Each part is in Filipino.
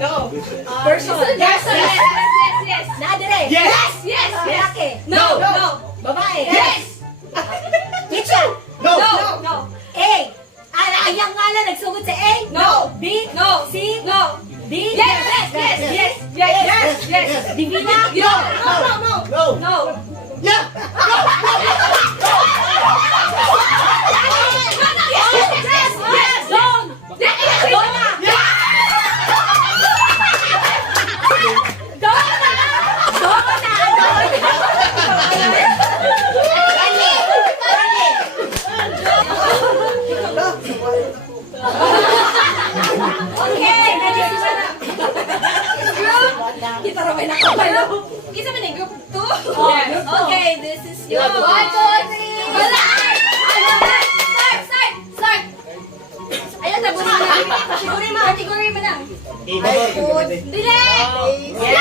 No. Person. Yes. Nadire. Yes. Lalaki. No. Babae. Yes. Teacher. No. A. Ayang ngalan nagsugod sa A. No. B. No. C. No. D. Yes. Divina. No. Yeah. Don. Donna. Okay, kita rin na kapalo. Isa man yung group 2. Yes. Okay, this is your 1, 2, 3. Start. Ayun, tabunin mo na. Category mo lang. Dili! Yes.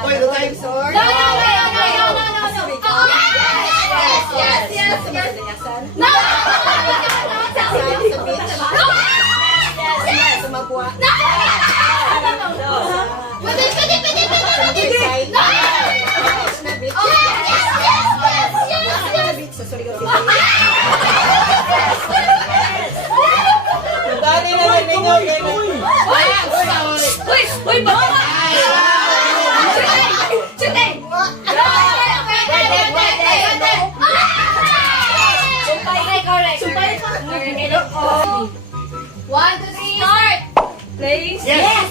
Oy, no time. No. Yes. No! Sumagwa. No! Pwede! No! Yes! Dali na rin ninyo. Uy, baka! Shooting! Sumpay ka. 1, 2, 3, start! Place? Yes.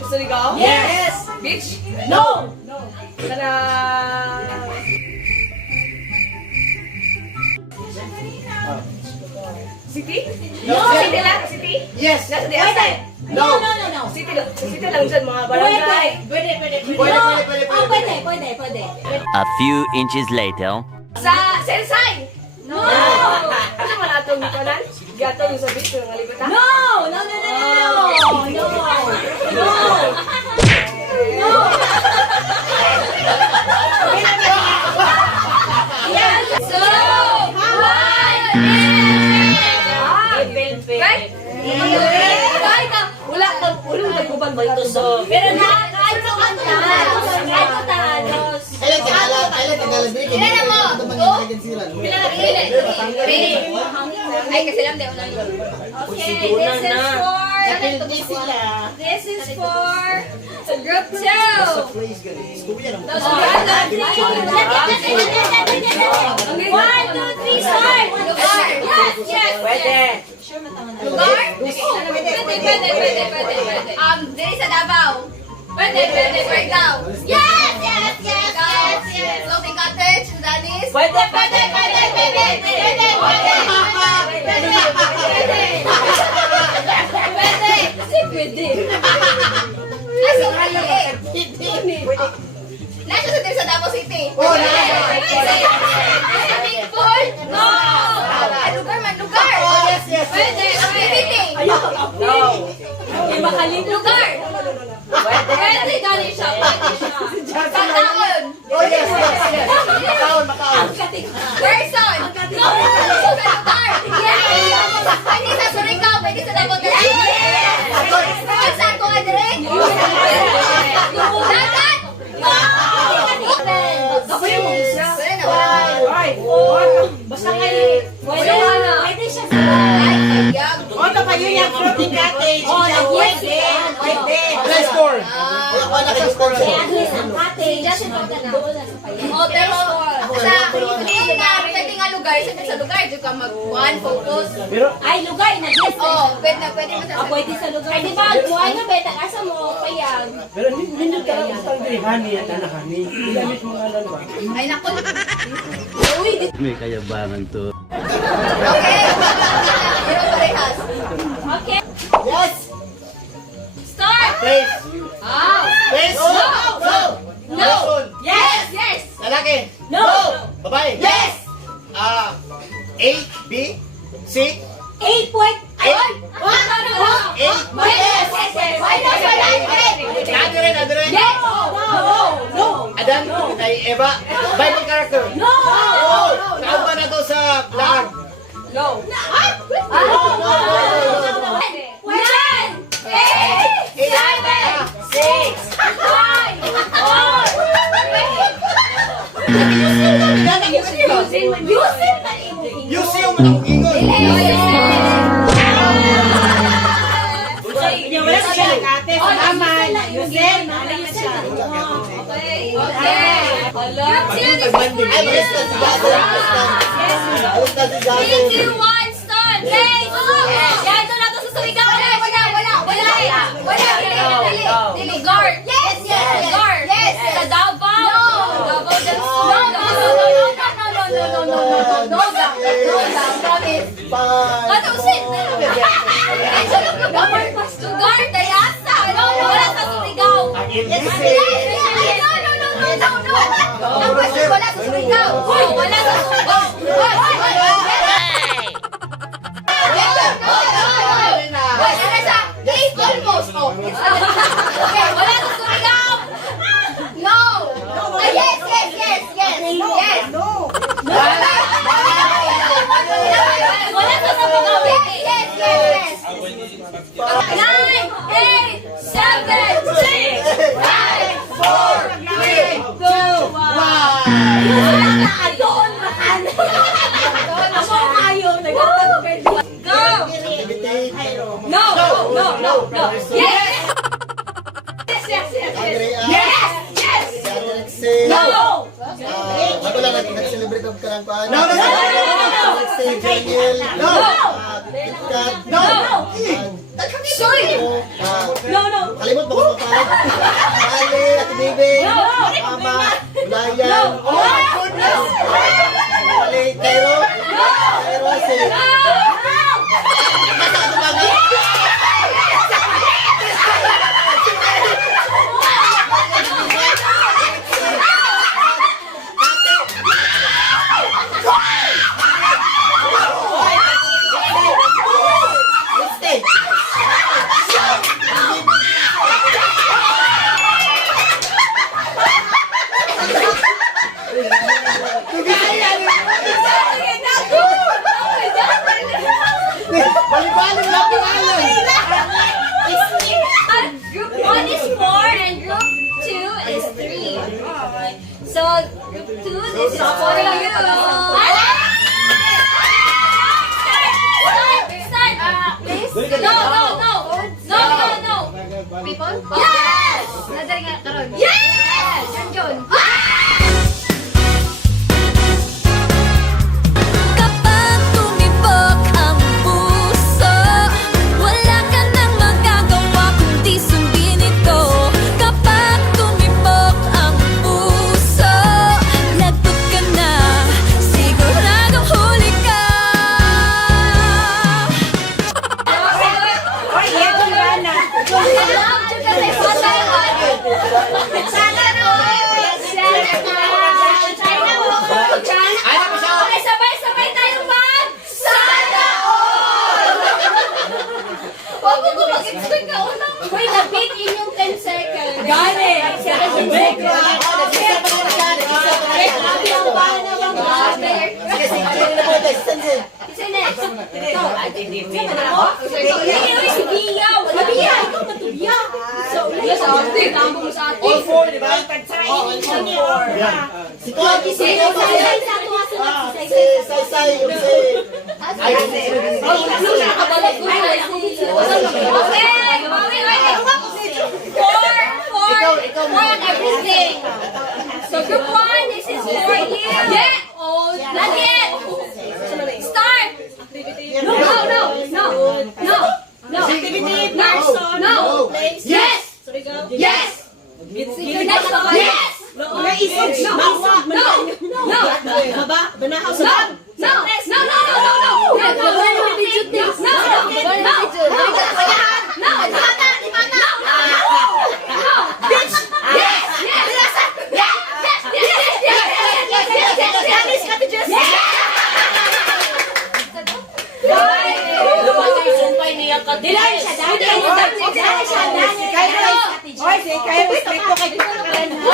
Gusto ligaw? Yes. Beach? No. Kana... City? No. City lang? City? Yes. Nasa di Pwede. asay? No. City lang dyan, mga barangay. Pwede. A few inches later. Sa Sensai? No! Ano man atong gitanan? Gatong yung sa beach, yung ngalibatan? No. So, wala kang ulo nagkuban ba ito so? Pero kahit sa kanta, kahit sa talos. Ilan mo? Ay, kasi lang di una yun. Okay, this is for Group 2. 1, 2, 3, start! Lugar! Yes! Pwede. Lugar? Pwede. Diri sa Davao. Pwede. Surigao. Yes! Floating cottage, Danis. Pwede. Kasi pwede. Nasa Nasa sa diri sa Davao City. Bigfoot? No! Lugar man, lugar. Pwede. Activity. No. Hindi makalim. Lugar. Pwede, dali siya. Pagkaon. Ang kating. Person. No. Sa lugar. Yes. Pwede sa Surigao, pwede sa Davao City. Saan ko nga dire? Dagat. Gawin mo siya. Basta kayo. Pwede siya sa Ay, kayo yung floating cottage. Pwede. Let's score. Kaya at least ang cottage. Doon na sa payan. oh, pero pwede nga lugar, sa lugar, di ka mag-one, focus. Ay, lugar. Nag-yes. Oh, pwede mo sa Pwede sa lugar. Ay, di ba? Buhay na beta. Asa mo, payag. Pero hindi ka lang basta hani at anak hani. Ilamit mo nga lang ba? Ay, naku. May kayabangan to. Okay. Pero parehas. Okay. Yes. Start! Place. Place. No! Yes! Lalaki. No. Babae. Yes! A, B, C. 8 point. Ay! Nadire. Yes! No. Adan, kay Eva. Bible character. No. Oh, tawag na to sa vlog. No. Nine, eight, seven, six, five, four, Yusi yung manungingon. Wala siya nag-ate. Salamat. Yusef. Three, two, one, start! Hey! Yan, ito na ito sa sumigaw. Wala. Dili. Guard. Yes. Guard. Yes. Sa Davao. Davao del Sur. No. Promise. Ano, usin. Guard, dayasa. Wala sa sumigaw. No. Ang question, wala sa sumigaw. Wala sa sumigaw. Okay, wala sa sumigaw. No. Yes. Wala sa sumigaw. Yes. 9, 8, 7, 6, 5, 4, 3, 2, 1. Doon. Ako kayo. Go. No. Yes. No. Ako lang nag-celebrate of karangpaan. No. Say Daniel. No. KitKat. No. Sorry. No. Kalimot ba ko mapalad? Ale, Ate Bebe. Mama. Layan. Oh my goodness. Ale, Cairo. Cairo, si... Balibalim lang pingalan. Group 1 is 4 and group 2 is 3. So group 2 this is for you. Start. Please. No. People? Yes! Nadali nga karon. Yes! Yun. Kapag tumibok ang puso, wala ka nang magagawa kundi sundin ito. Kapag tumibok ang puso, lagot ka na, siguradong huli ka. Okay, sabay tayong mag sana all! Huwag mo mag-expect ka unang. Wait, na-beat in yung 10 seconds. Gani! Isa next. Si Bia. Bia, ikaw natubiya. So, tambo mo sa atin. All four, di ba? Si Kogi, si Say, yung say. Four on everything. So group 1, this is for you. Yeah. Oh, not yet. Start. No. Yes. Yes.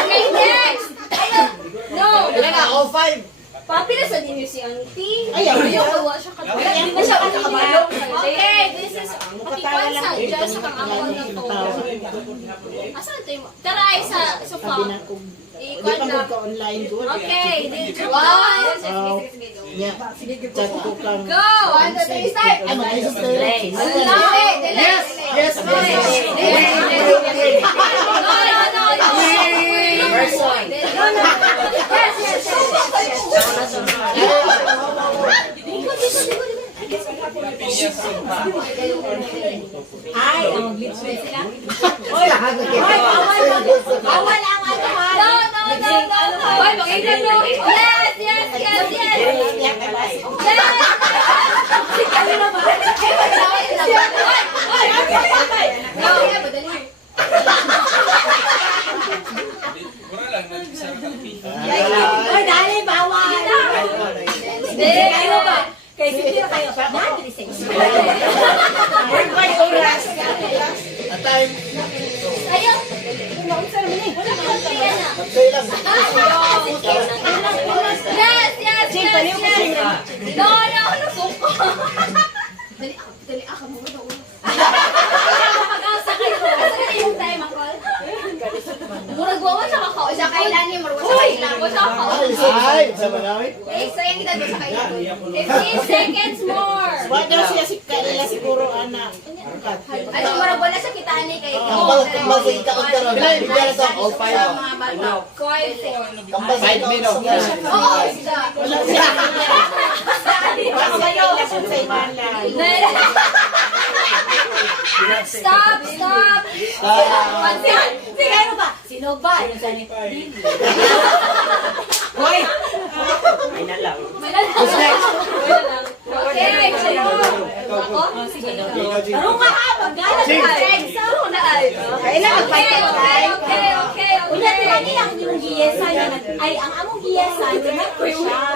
Okay, next. No. Ilan na? All five. Papila sa dinyo si auntie. Ayaw. Ayaw siya ka. Hindi ba siya kabalo? Okay, this is pakikuan sa just ang angkol na to. Asan ito yung... Tara ay sa sofa. Ikuan na. online good. Okay, wow. Yeah. Chat ko kang. Go! 1, 2, 3, start! Ano ay sa delay? Yes! Yes! Ay, ang lips sila. Bawal ang ano ha? No. Hoy, makita no. Yes. Oy, dali, bawal. Hindi kayo ba? Kaya hindi kayo. Dali, sexy. May oras. At time. Ayaw. Magday lang. Yes. No, nasuko. Dali ako mo na ulo. Mag-asa kayo. Asa na yung time, Uncle? Murag wawa siya kakao. Siya kailan niya, murag wawa siya kakao. Ay, sama namin. Sayang kita doon sa kailan. 15 seconds more. Wala daw siya si kanila siguro anak. Ano, murag wala siya kitaan ni kay Kambal sa ikaw ka ron. Bigyan sa all Sa five. mga bata. Quiet for. Kambal sa 5 minutes. Oo, isda. Stop! Pansin! Sige, ano ba? Sino ba? Yung sani. Hoy! Okay, ako? Sige, tarong ka ha, mag-gala ka. Kailan Okay. Unya, tira ang yung giyesan ay ang among giyesan, remember siya.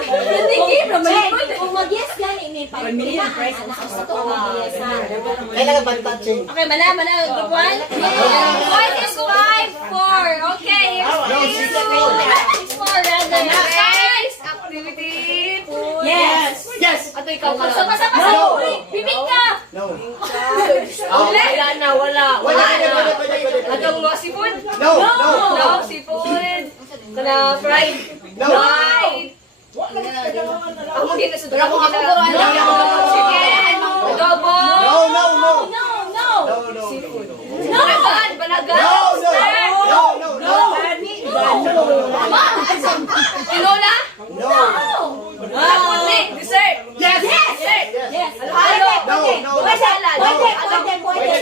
Kung mag-yes gani, may pagpilihan anak sa to ang giyesan. Kailangan ba touching? Okay, mana, group 1? Point is 5, 4. Okay, here's 4 rather. Next activity. Yes. Yes! Ato ikaw. Sama-sama. Bibig ka. No. Wala. Pwede. Atong mga sipon? No. No, sipon. Kana fried. No. Fried. Ako ginasudra ko ginawa. Chicken. Adobo. No. Banagan. No. Tinola. No. Dessert. Yes! Yes. Halo. No. Salad.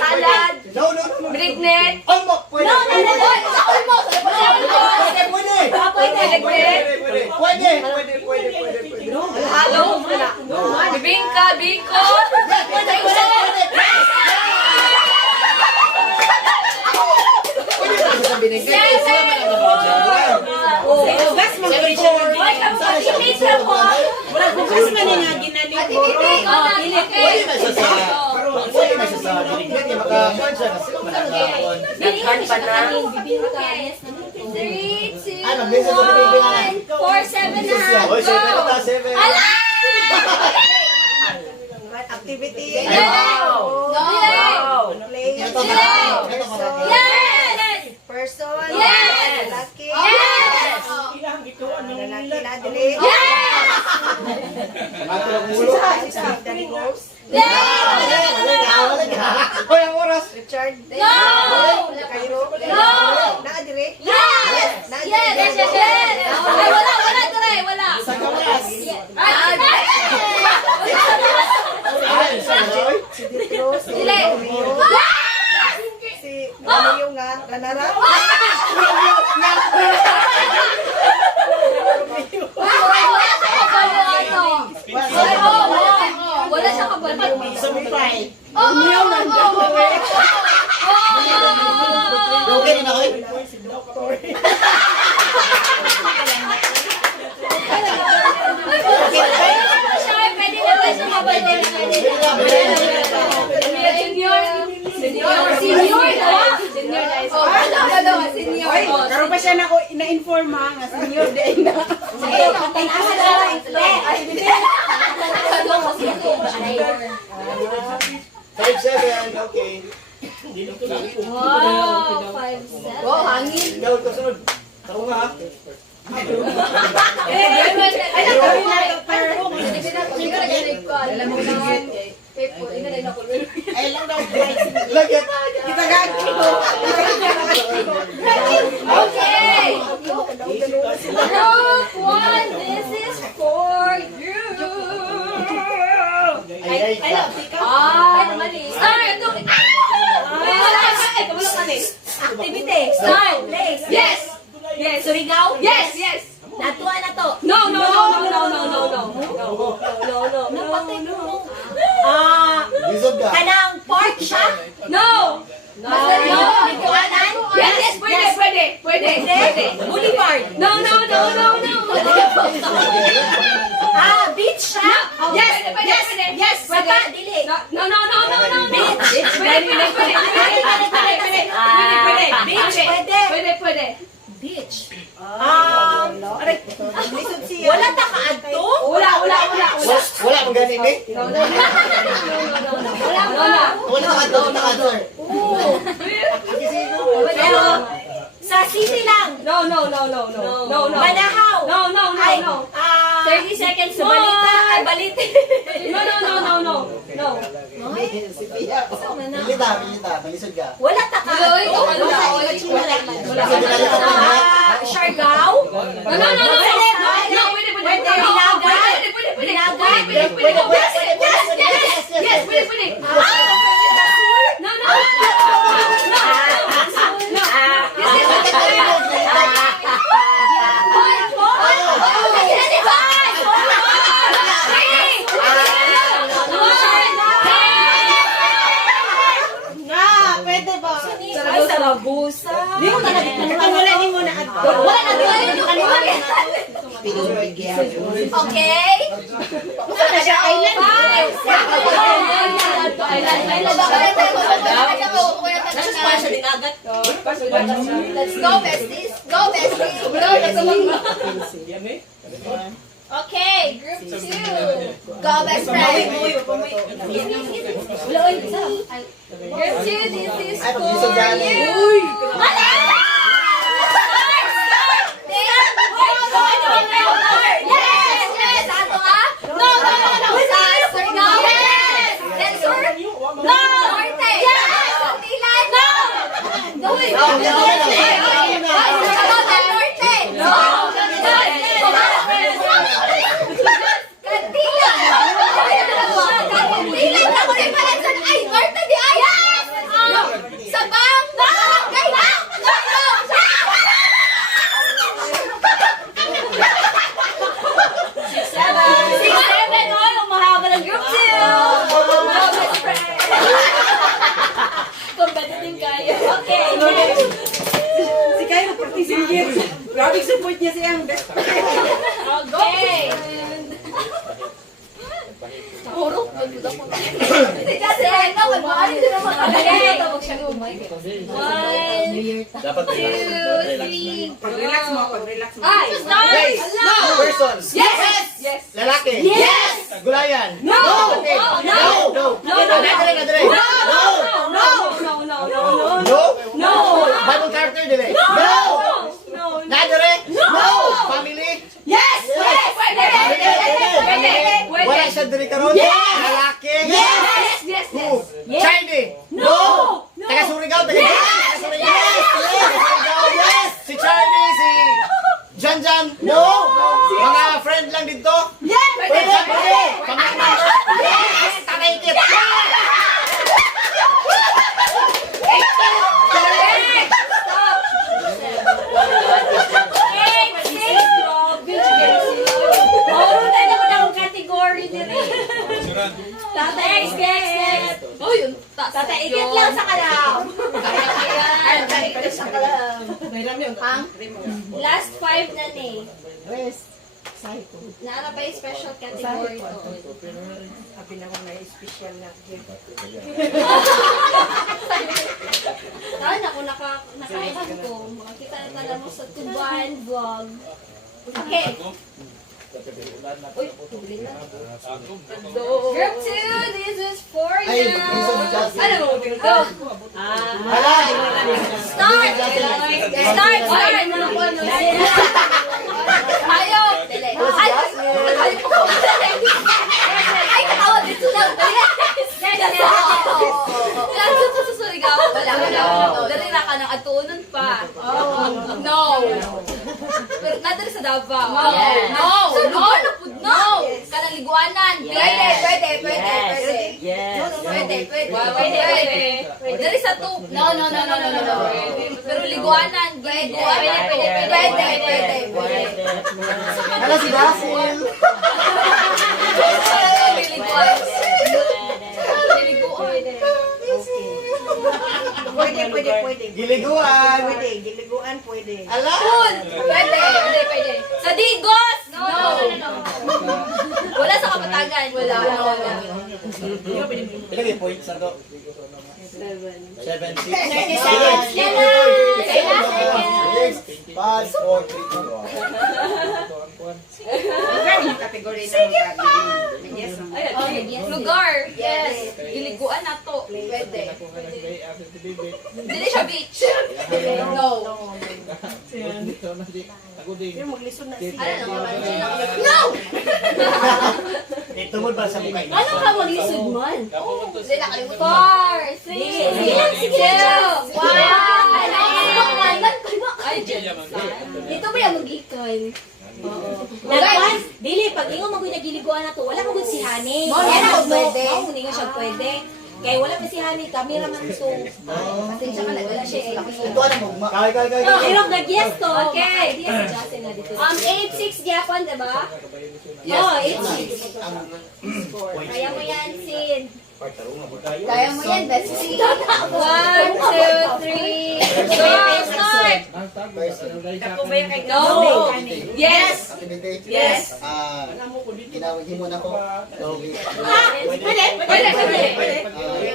Salad. No. Brignet. Almost. Pwede. Oy, sa almost. Pwede. Halo. Bibingka, biko. Bukas mo bukas man nga ginali ko. Pwede na siya sa binigyan niya. Maka-punch siya kasi makakapon. Ano, business sa binigyan na? 4, 7 na. Oy, 7 na, 7. Ala! Activity. Yes! Person. Yes! Lalaki. Yes! Lalaki na dili. Yes! Matulog mulo. Dali ghost. Hoy, ang oras. Richard. No! Cairo. No! Naa diri. Yes! Yes! Ay, wala. Sa kawas. Ay! Ay, sa kawas. Si Ditros. Si Dili. Romeo. Si Romeo nga. Kanara. Wala siya kabalo. Sumipay. Okay na kayo? Pwede na ba siya kabalo? Senior na. Karoon pa siya na ko na-inform ha, nga senior day na. Sige, pagkakasa na lang. Five, seven, okay. Wow, 5-7. Oh, hangin. Ikaw, kasunod. Ako nga ha. Ay lang daw. Lagyan. Kita gagi. Okay. Group 1, this is for you. Ay, Ay, start. Activity. Start. Place. Yes. Yes. Surigaw? Yes, yes. Natuwa na to. No, no, no, no, no, no, no, no. Lisod ka. Kanang pork siya? No. No. Likuanan? Yes, yes, pwede, pwede, pwede, pwede. Boulevard? No, no, no, no, no. Beach siya? Yes, pwede, pwede. Yes, pwede. Sapa, dili. No, no, no, no, no, no. Beach. Pwede, pwede, pwede. Pwede, pwede, pwede, pwede. Pwede, pwede. Beach, pwede. Pwede, pwede. Beach. Lisod siya. Wala ta kaadto? Wala, wala, wala, wala. Wala mong ganin eh. Wala, wala. Wala ka daw na answer. Pero, sa city lang. No, no, no, no, no. No, no. Manahaw. No, no, no, Ay, no. 30 seconds sa balita. Ay, balita. No, no, no, no, no. No. Si Pia. Milita, milita. Malisod ka. Wala ta kaadto? Uy, wala, wala. Siargao? No, no, no, no, no. No, pwede, pwede. Pwede, No, Binaga? pwede, pwede, pwede. Binaga? Pwede, pwede, pwede. Yes, yes, yes, yes, pwede, pwede. No, no, no. Nga, pwede ba? Ay, Saragosa. Di mo talaga. Wala ni mo na adto. Wala na Okay. Wala siya island. Nasa Spanish din agad. Let's go, besties. Go, besties. Okay, group 2. Go, best friend. Group 2, this is Ay, for pag-lisod ka na eh. you. Yes, yes. Ano ka? No, no, no, no. Surigao. Yes. Tensor. No. Norte. Yes. Santilan. No. No, wait. No, no, no. Norte. No. Kantilan. Kantilan na ko rin pala sa ay, Norte di ay. Yes. Sabang. No. Kay na. No. Seven, oh, yung mahaba ng group 2. Best friend. Competitive kayo. Okay. Si Kayo, participate. Grabe support niya siya ang best friend. Okay. Puro. Kasi ito, magmahali din naman. Okay. 1, Dapat 2, 3. Pag-relax mo, pag-relax mo. Ay, start. No. Person. Yes. Yes. Lalaki. Yes. Gulayan. No. Kapatid. No. No. No, no, Nadre, nadre. No. No. No. No. No. No. No. No. Bible character dili. No. Nadre. No. Family. Yes. Yes. Pwede. Pwede. Pwede. Wala siya diri karon. Yes. Lalaki. Yes. Yes. Who? Yes. Chinese. No. Taga Surigao. Taga Surigao. Yes. Si Charlie. Si Janjan. No. Mga friend lang dito. Yes. Pwede. Pwede. Family member. Yes. Tanay-kit. Tata, ikit lang sa kalaw. Last 5 na ni. Rest. Psycho. Naara pa yung special category to. Sabi na ko may special na gift. Saan ako nakaihan ko. Makakita na tayo na mo sa Tuban vlog. Okay. Uy, tubli na. Group 2, this is for Ay, you. isa mo dyan. Ano mo, go. Hala! Start! Start! Tayo! Ay, katawa dito lang. Nandun ka sa suligaw. Wala. Dari na ka ng atuunan pa. No. Pero nadari sa Davao. No. Kanang liguanan. Pwede. Dari sa tup. No. Pero liguanan. Pwede. Hala si Dasil! Pwede. Giliguan! Giliguan, pwede. Ala! Pwede. Sa Digos! No. Wala sa Kapatagan. Wala. Ilang yung points na to? 7, 6. 5, 4, 3, 2, 1. Yung kategory ng yes. Lugar. Yes. Giliguan na to. Pwede. Dili siya beach. No. Yung maglisod na siya. Ano naman? No! Tungod ba sa mukha? Ano ka mag-isod man? Dili nakalimutan. 4, 3, 2, 1. Ay, Dito ba yung mag-ikan? Nagpan, dili, pag ingo magoy nagiliguan na to, wala magod si Hani. Wala, pwede. Hindi nga siya pwede. Kaya wala pa si Hani, camera man to. Pasensya ka na, wala siya eh. Ito ano mo? Kaya. Pero nag-yes to. Okay. Yes, Justin na dito. 8-6 gyapon, diba? Oh, 8-6. Kaya mo yan, Sin. Kaya mo yan, Bessie. 1, 2, 3, start! Go! Yes! Yes! Kinawin mo na ko. Pwede.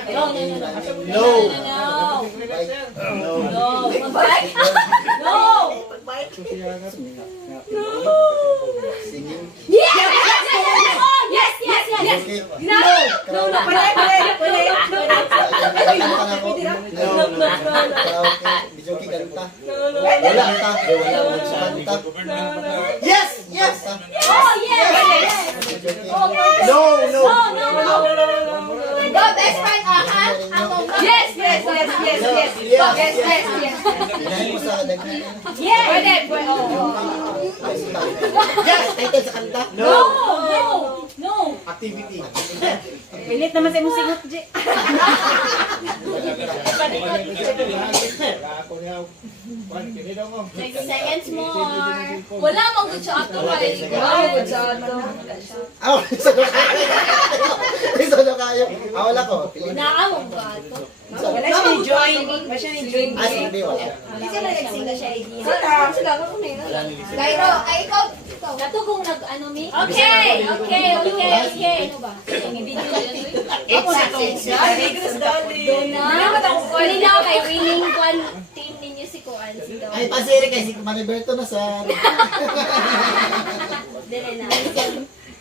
No! No. No. Singing. Yes! No! Pwede. Kanta na ko. No. Karaoke. Bijoki kanta. Wala kanta. Kanta. Yes! Oh, yes! No! Go, best friend, aha! Yes! Dahil mo sa dagdag. Yes! Pwede. Yes! Title sa kanta. No. Activity. Pilit naman sa imong singot, J. 6 seconds more. Wala mong good siya ato kay. Wala good siya ato. Isa na kayo. Wala ko. Naamong ba ato? Wala siya ni join. Wala siya ni join. Hindi wala. Gairo, ay ikaw. Natugong nag-ano mi? Okay. Ano ba? Yung video yun. Kuli na ako kay winning one team ninyo si Kuan. Ay, pasiri kasi si Maniberto na sa... Dire na.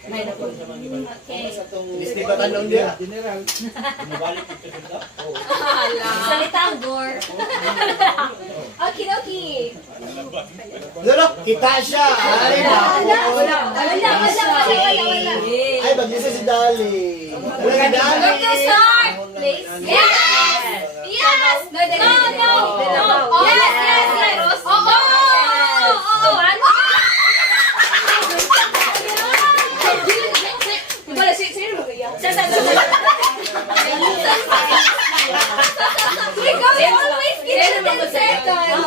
Okay. Listi ko tanong dia. Salita ang door. Okay. Lolo, kita siya. Ay, Wala. Ay, maglisa si Dali. Wala si Dali. Go to start, please. Yes! No. Yes. Ikaw you always give me 10 seconds.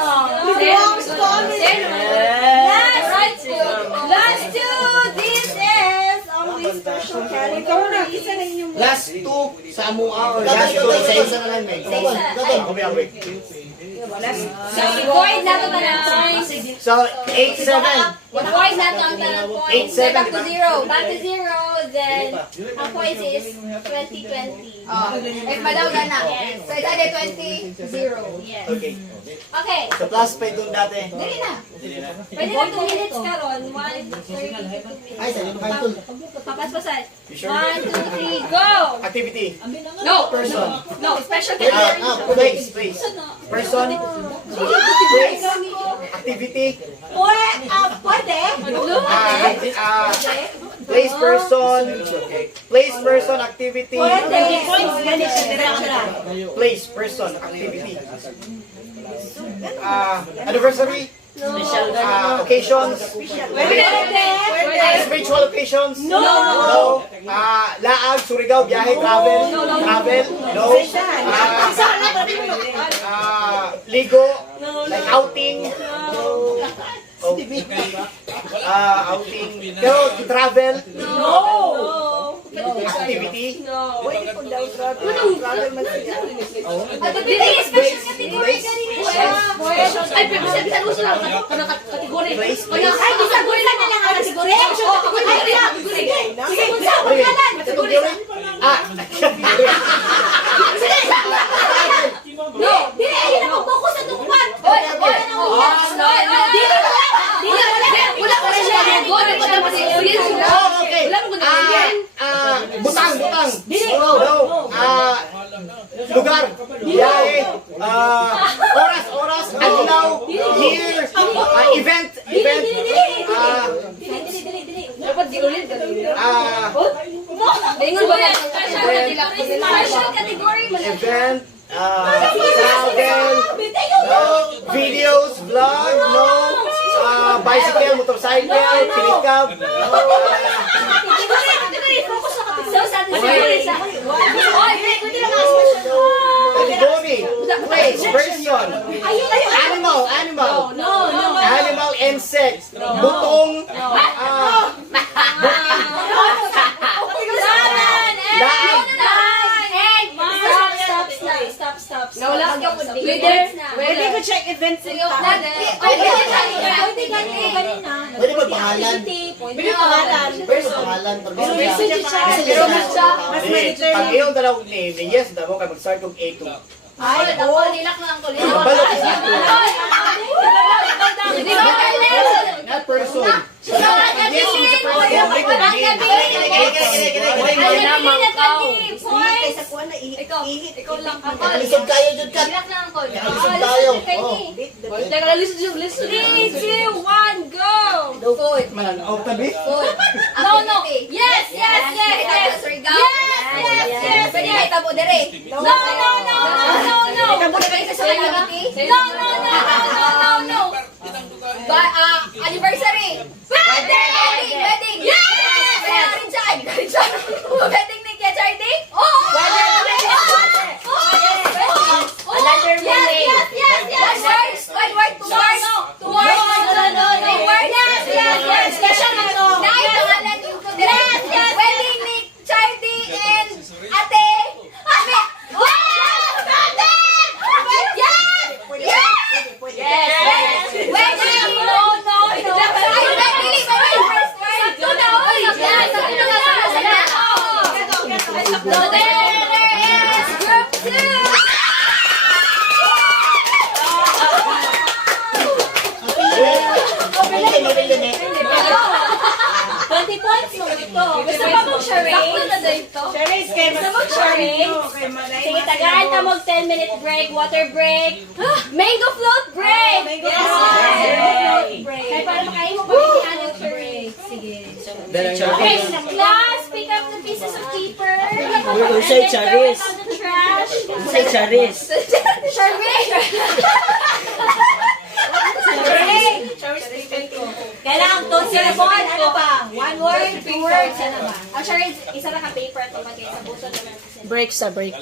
Last two. This is always special category. Ikaw na, isa na inyong Last two sa Amua or last two sa isa na lang, Meg. Void na ito talang points. So, 8-7. Void na ito ang talang points. 8-7. Back to zero. then, ang points is 20-20. If madaw na. So, it's either 20-0. Yes. Okay. Okay. So plus pa itong dati. Dali na. Pwede na 2 minutes karon. 1:30 Ay, sa inyo kayo tol. Papaspasan. You sure? 1, 2, 3, go! Activity. No! Person. No, special category. Place. Person. Place. Activity. Pwede? Place person. Place person activity. Place person activity. Anniversary. Occasions. Spiritual occasions. No. Laag, Surigao, biyahe, travel. No. Ligo. Like outing. Outing. Pero travel. Activity. Activity is special category ganun siya. Ay, pero sa uso lang. Kategory. Place. Ay, disaguri na lang ang kategori. Sige, kung saan pangalan. No, dili, ayun na mag-focus sa tungkol. Wala ko siya. Okay. Butang. No. Lugar. Biyahe. Oras. Adlaw. Year. Event. Dapat di ulit. Ingon ba yan? Special category. Event. Travel. No. Videos. Vlog. No. Bicycle. Motorcycle. Pinikab. Category. Place. Person. Animal. Animal. Insect. Butong. Stop. Nawala ka po. Pwede ko check events nila. Pwede ba pangalan? Pwede pangalan. Pwede ba pangalan? Pero mas monitor Pag na. iyong dalawang name, yes, damo ka mag-start kong A2. Ay, ako nilak na ang kulit. Balot is A2. Not person. Yes, it's a person. Ikaw lang. Nakalisod kayo dyan ka. Nilak na ang kulit. Nakalisod tayo. Oh. 3, 2, 1, go! Man, out tabi? No. Yes. Pwede na itabo dire. No. Itabo na kayo sa activity. No. Anniversary. Wedding. Yes. Wedding ni Kia Chardy? Oo. Another way. Yes. One word. Two words. Yes. Special na to. Pangalan yung to dire. Yes. Wedding ni Chardy and Ate. Wedding. No. So there is group 2. Gusto ba mong charades? Charades kayo. Gusto mong charades? Sige, tagahan na mag 10-minute break, water break, mango float break! Yes! Kaya para makain mo pa yung charades. Sige. Okay, class, pick up the pieces of paper. Who said charades? Throw it on the trash. Say Charis. Kailangan to syllable, ano ba? 1 word, 2 words, ano ba? Ang charades, isa lang ka paper at tumagay sa buto naman. Break sa break.